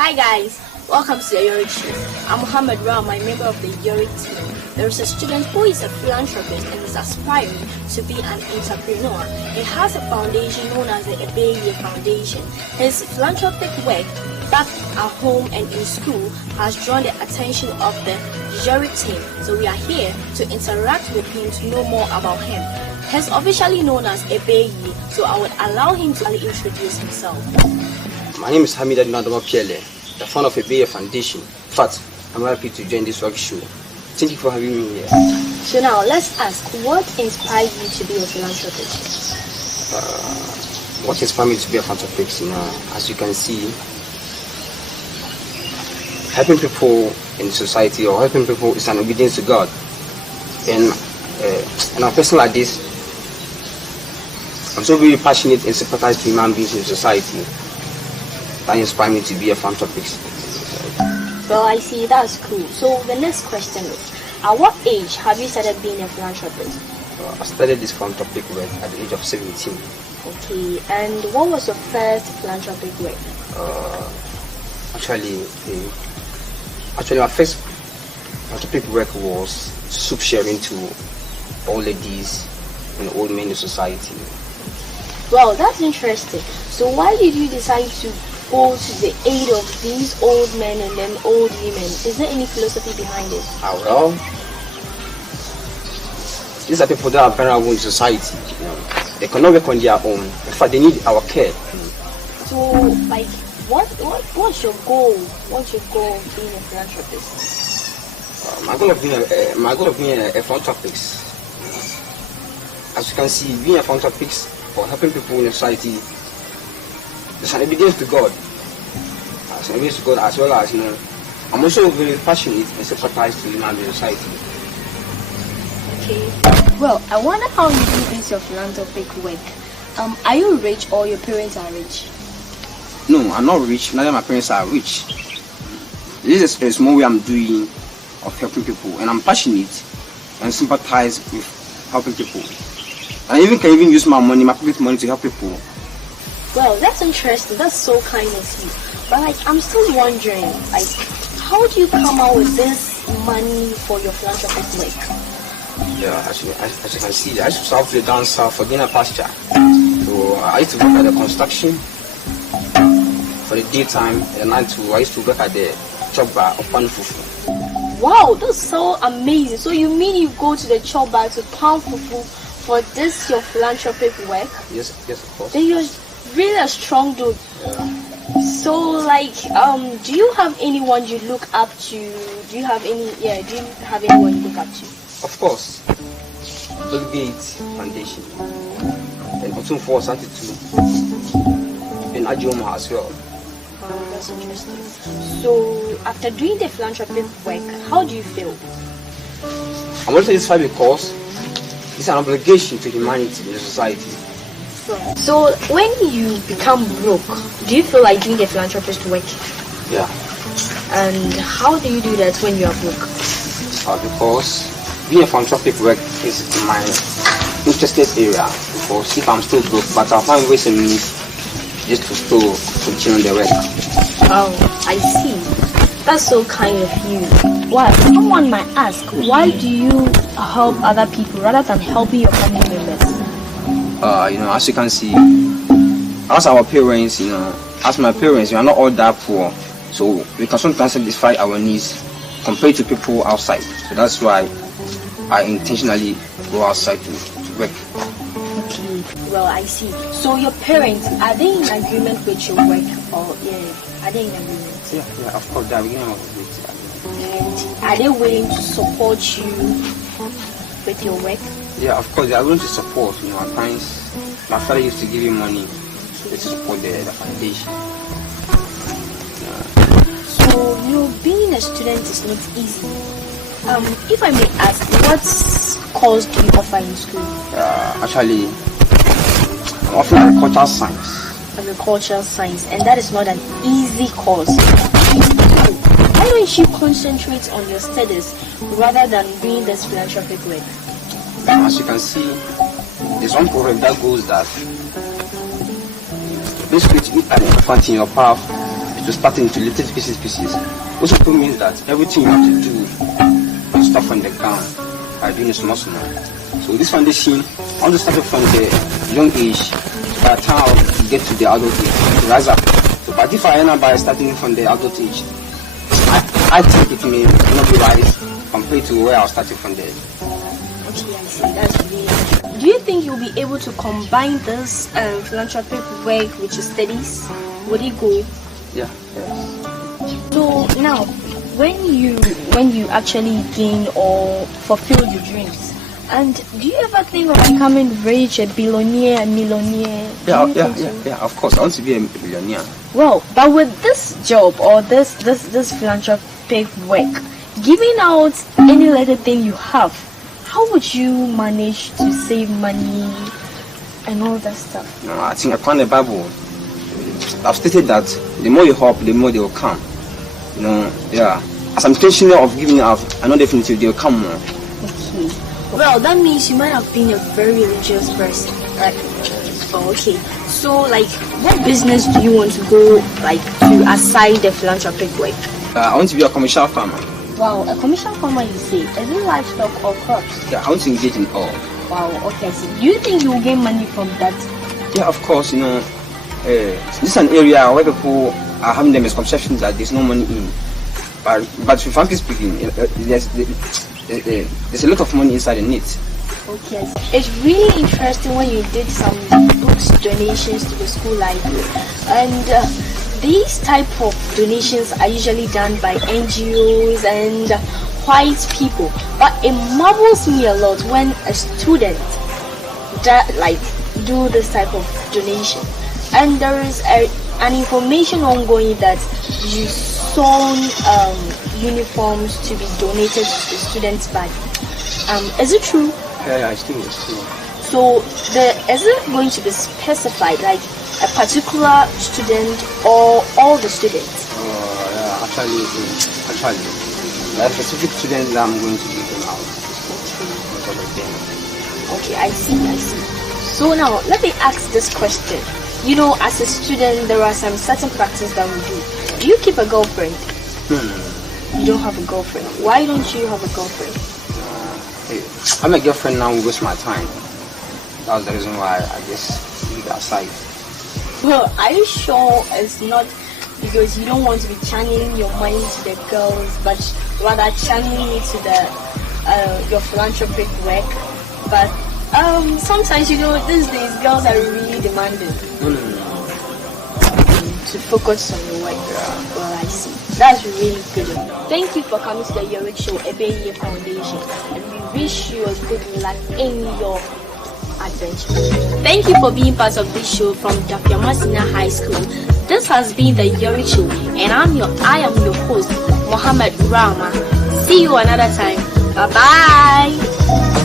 Hi guys, welcome to the YOREC show. I'm Muhammad Ram, I'm a member of the YOREC team. There is a student who is a philanthropist and is aspiring to be an entrepreneur. He has a foundation known as the Ebeye Foundation. His philanthropic work back at home and in school has drawn the attention of the YOREC team. So we are here to interact with him to know more about him. He's officially known as Ebeye, so I would allow him to introduce himself. My name is Hamida Nadoma Piele, the founder of Ebeye Foundation. In fact, I'm happy to join this YOREC show. Thank you for having me here. So now, let's ask, what inspired you to be a philanthropist? What inspired me to be a philanthropist? As you can see, helping people in society or helping people is an obedience to God. And a person like this, I'm so very passionate and sympathize to human beings in society. That inspired me to be a philanthropist. Well, I see, that's cool. So the next question is, at what age have you started being a philanthropist? I started this philanthropic work at the age of 17. Okay, and what was your first philanthropic work? Actually, my first philanthropic work was soup sharing to old ladies and old men in society. Well, that's interesting. So why did you decide to go to the aid of these old men and then old women? Is there any philosophy behind it? Well, these are people that are vulnerable in society. They cannot work on their own. In fact, they need our care. So, like, what's your goal? What's your goal of being a philanthropist? My goal of being a philanthropist, as you can see, being a philanthropist or helping people in society, there's an obedience to God. As an obedience to God, as well as, I'm also very passionate and sympathize to human beings in society. Okay. Well, I wonder how you do this your philanthropic work. Are you rich or your parents are rich? No, I'm not rich. Neither my parents are rich. This is a small way I'm doing of helping people, and I'm passionate and sympathize with helping people. I can even use my pocket money to help people. Well, that's interesting. That's so kind of you. But I'm still wondering, how do you come out with this money for your philanthropic work? Yeah, as you can see, I used to travel to the down south for dinner pasture. So I used to work at the construction for the daytime, and at night too, I used to work at the chop bar of fufu. Wow, that's so amazing. So you mean you go to the chop bar to pound fufu for this your philanthropic work? Yes, of course. Then you're really a strong dude. So do you have anyone you look up to? Do you have anyone you look up to? Of course. Bill Gates Foundation. And Otum for Santitu. And Ajoma as well. Oh, that's interesting. So after doing the philanthropic work, how do you feel? I'm also satisfied because it's an obligation to humanity in the society. So when you become broke, do you feel like doing the philanthropist work? Yeah. And how do you do that when you are broke? Because being a philanthropic work is my interested area. Because if I'm still broke, but I'll find ways and means just to still continue the work. Oh, I see. That's so kind of you. Well, someone might ask, why do you help other people rather than helping your family members? As you can see, as our parents, as my parents, we are not all that poor, so we can sometimes satisfy our needs compared to people outside. So that's why I intentionally go outside to work. Okay, well, I see. So your parents, are they in agreement with your work, or are they in agreement? Yeah, of course, they are in agreement. And are they willing to support you with your work? Yeah, of course, they are going to support. At times, my father used to give me money to support the foundation. So, being a student is not easy. If I may ask, what course do you offer in school? Actually, I'm offering agricultural science. Agricultural science, and that is not an easy course. Why don't you concentrate on your studies rather than doing this philanthropic work? As you can see, there's one proverb that goes that basically to eat an elephant in your path is to start into little pieces. Also means that everything you have to do, you start from the ground by doing it small. So this foundation, I want to start it from the young age. By the time you get to the adult age, to rise up. So, but if I end up by starting from the adult age, I think it may not be wise compared to where I was starting from there. Okay, I see. That's really. Do you think you'll be able to combine this philanthropic work with your studies? Would it go? Yeah. So now, when you actually gain or fulfill your dreams, and do you ever think of becoming rich, a billionaire, a millionaire? Yeah, of course. I want to be a millionaire. Well, but with this job or this philanthropic work, giving out any little thing you have, how would you manage to save money and all that stuff? No, I think upon the Bible, I've stated that the more you help, the more they will come. You know, yeah. As I'm intentional of giving out, I know definitely they will come more. Okay. Well, that means you might have been a very religious person, right? Oh, okay. So, like, what business do you want to go, like, to aside the philanthropic work? I want to be a commercial farmer. Wow, a commercial farmer, you say? Is it livestock or crops? Yeah, I want to engage in all. Wow, okay. So, do you think you will gain money from that? Yeah, of course. You know, this is an area where people are having the misconceptions that there's no money in. But frankly speaking, there's a lot of money inside in it. Okay. It's really interesting when you did some books donations to the school library, and these type of donations are usually done by NGOs and white people. But it marvels me a lot when a student do this type of donation, and there is an information ongoing that you sewn uniforms to be donated to the students' body. Is it true? Yeah, it's true. So, is it going to be specified, like a particular student or all the students? Yeah, actually, there are specific students that I'm going to give them out. Okay, I see. So now, let me ask this question. You know, as a student, there are some certain practices that we do. Do you keep a girlfriend? You don't have a girlfriend. Why don't you have a girlfriend? I'm a girlfriend now, we waste my time. That's the reason why I just leave it aside. Well, are you sure it's not because you don't want to be channeling your mind to the girls, but rather channeling it to your philanthropic work? But sometimes, you know, these days girls are really demanding to focus on your work. Yeah. Well, I see. That's really good. Thank you for coming to the YOREC show, Ebeye Foundation, and we wish you a good luck in your adventure. Thank you for being part of this show from Dapiamasina High School. This has been the YOREC show, and I am your host, Mohammed Rama. See you another time. Bye bye.